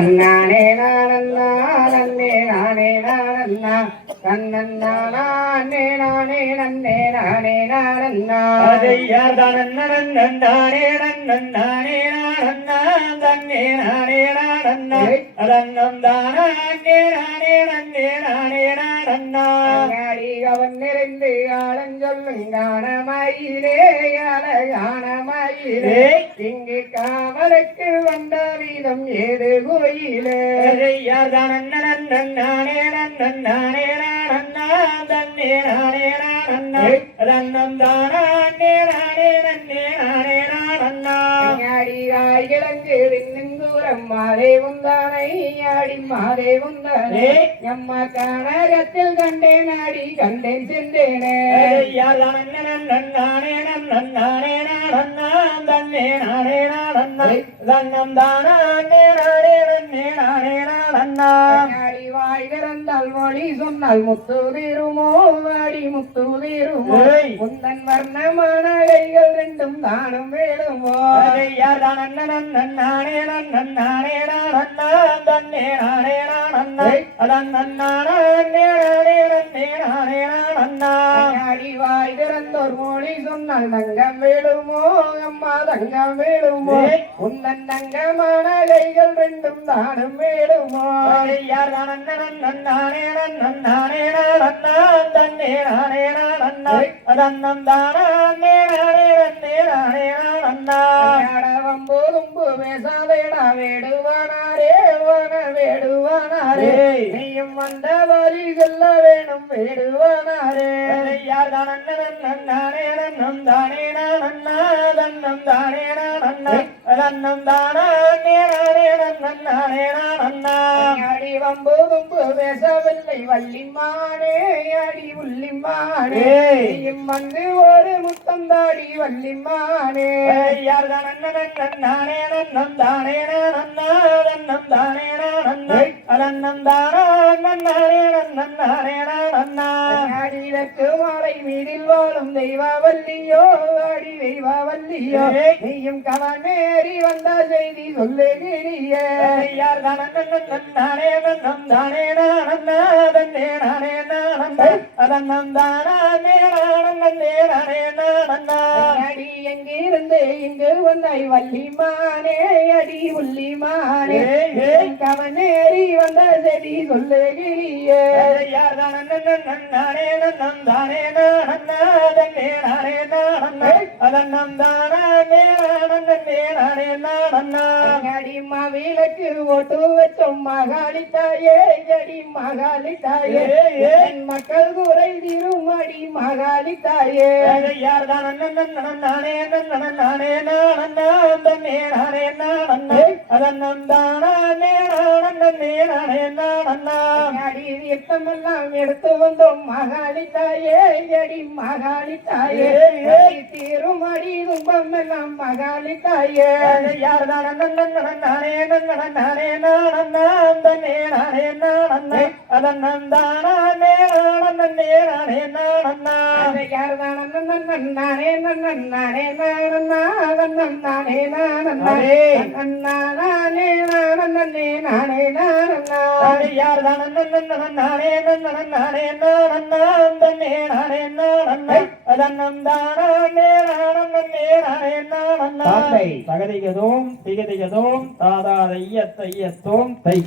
நானே நானே நானே நானே நானே கண்ணண்ணா நானே நானே நன்னே நானே நானண்ணா யார் தானே நானே நன்னே நானண்ணா தன்னே நானே நானண்ணா அதன்னம் தானே நானே நன்னே நானே நானண்ணா அவன் நிறைந்து ஆளஞ்சொல்லுங்கானமயிலே அழகானமயிலே இங்கு காவலுக்கு வந்த வீதம் ஏது கோயிலே யார் தானே நானே நானே நானே தன்னே நானே நானே தன்னம் தானே நானே நன்னே நானே நானண்ணா அடியாய் கிழங்கு விண்ணின் தூரம் மாதே உந்தானை ஆடி மாதே உந்தானே எம்மா கனகத்தில் கண்டேன் ஆடி கண்டேன் சென்றேனே யார் தானே நானே நானே நானண்ணா தன்னே நானே நானண்ணா தன்னம் தானே நானே நன்னே நானே நானண்ணா வாய் திறந்தால் மொழி சொன்னால் முத்து தீருமோ வாடி முத்து தீருமோ முந்தன் வர்ணமான கைகள் ரெண்டும் தானும் வேணுமோ யார் தானே நானே நானே நானண்ணா தன்னே நானே நானண்ணா அதன் நானே நானே நன்னே நானே நானண்ணா அடி வாய் திறந்தோர் மொழி சொன்னால் தங்கம் வேணுமோ அம்மா தங்கம் வேணுமோ முந்தன் தங்கமான கைகள் ரெண்டும் தானும் வேணுமோ யார் தானே நானே நானே நானண்ணா தன்னே நானே நானண்ணா அதன்னம் தானே நானே நன்னே நானே நானண்ணா வம்போதும்பு பேசாதேடா வேடுவானாரே வான வேடுவானாரே நீயும் வந்த வரி சொல்ல வேணும் வேடுவானாரே யார் தானே நானே நன்னம் தானே நானண்ணா தன்னம் தானே நானண்ணா அதன்னம் தானே நானே நன்னன் நானே நானண்ணா அடி வம்போதும்பு பேசவில்லை வள்ளிமானே அடி உள்ளிமானே நீயும் வந்து ஒரு முத்தம் தாடி வள்ளிமானே யார் தானே நானே நன்னம் தானே நானண்ணா தன்னம் தானே நானண்ணா அதன்னம் தானே நானே நன்னன் நானே நானண்ணா அடிதற்கு மாலை மீதில் வாழும் தெய்வாவல்லியோ அடி தெய்வாவல்லியோ நீயும் கவனேறி வந்த செய்தி சொல்லுகிறியே யார் தானே நானே நன்னம் தானே நானண்ணா தன்னே நானே நானண்ணா அதன்னம் தானே நானே நானே நானண்ணா அடி எங்கிருந்து இங்கு வந்தாய் வள்ளிமானே அடி உள்ளிமானே கவனேறி வந்த செடி சொல்லுகிறியே யார் தானே நானே நன்னம் தானே நானண்ணா தன்னே நானே நானண்ணா அதன்னம் தானே நானே நானே நானண்ணா அடி மாவிளக்கு ஓட்டு வச்சோம் மகாளி தாயே அடி மகாளி தாயே மக்கள் குறை திருமடி மகாளி தாயே யார் தானே நானே நானே நானண்ணா தன்னே நானே நானண்ணா அதன்னம் தானே நானே நானே நானண்ணா அடி தீர்த்தமெல்லாம் எடுத்து வந்தோம் மகாளி தாயே அடி மகாளி தாயே திருமடி துன்பம் எல்லாம் மகாளி தாயே யார் தானே நானே நானே நானண்ணா தன்னே நானே நானண்ணா அதன்னம் தானே நானே நானே நானண்ணா யார் தானே நானே நானே நானண்ணா அதன்னம் தானே நானண்ணா நானே நானே நானே நானண்ணா யார் தானே நானே நானே நானண்ணா தன்னே நானே நானண்ணா அதன்னம் தானே நானே நானே நானண்ணா தகதிகதோம் திகதிகதோம் தாதாதையத்தையத்தோம் தை